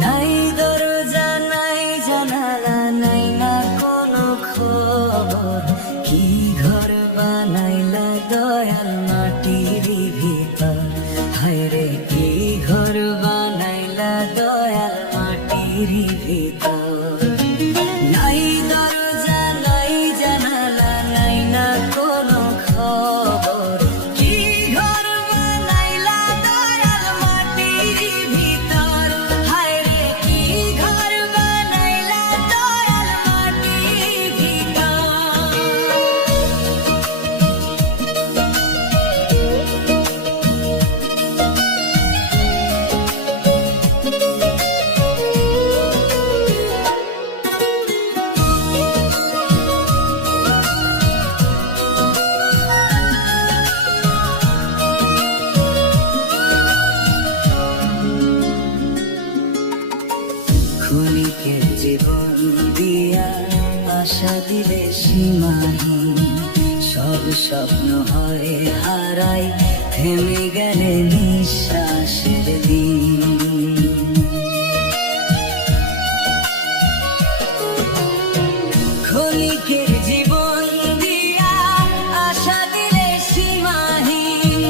নাই দরজা নাই জানালা নাই না কোনো খবর, কি ঘর বানাইলা দয়াল মাটির ভিতর। হায়রে কি ঘর বানাইলা দয়াল মাটির ভিতর। নাই দরজা নাই জানালা নাই না কোনো খবর, কি ঘর বানাইলা দয়াল মাটির ভিতর। হায়রে কি ঘর বানাইলা দয়াল মাটির ভিতর। ক্ষণিকের জীবন দিয়া আশা দিলে সীমাহীন, সব স্বপ্ন হয় হারাই থেমে গেলে নিঃশ্বাসের দিন। ক্ষণিকের জীবন দিয়া আশা দিলে সীমাহীন,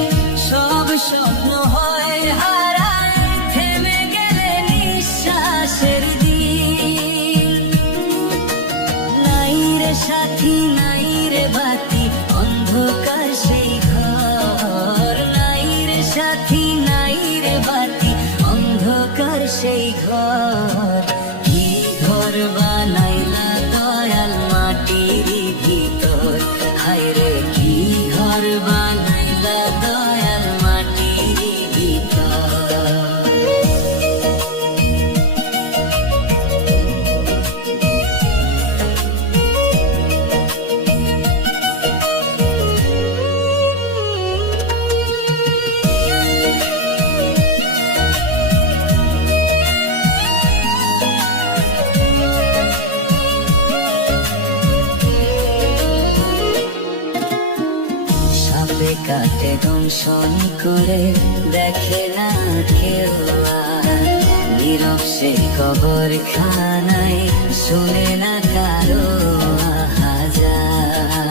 সব স্বপ্ন হয় হারাই থেমে গেলে নিঃশ্বাসের দিন। নাই রে সাথী নাই রে বাতি অন্ধকার সেই ঘর, নাই রে সাথী নাই রে বাতি অন্ধকার সেই ঘর। কি ঘর বানাইলা দয়াল মাটির ভিতর। হায়রে কি ঘর বানাইলা দয়াল মাটির ভিতর। সাপে কাটে দংশন করে দেখে না কেউ আর, নীরব সে কবর খানায় শুনে না কারো আহাজার।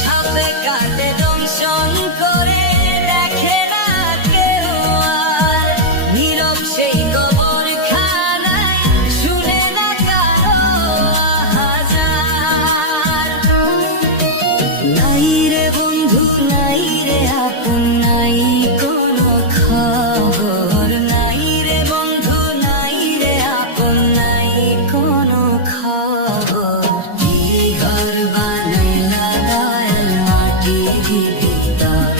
সাপে কাটে দংশন করে দেখে না কেউ আর, নীরব সেই কবর খানায় শুনে না কারো আহাজার। নাই রে বন্ধু নাই রে আপন নাই কোনো খবর, নাই রে বন্ধু নাই রে আপন নাই কোনো খবর। কি ঘর বানাইলা দয়াল মাটির ভিতর।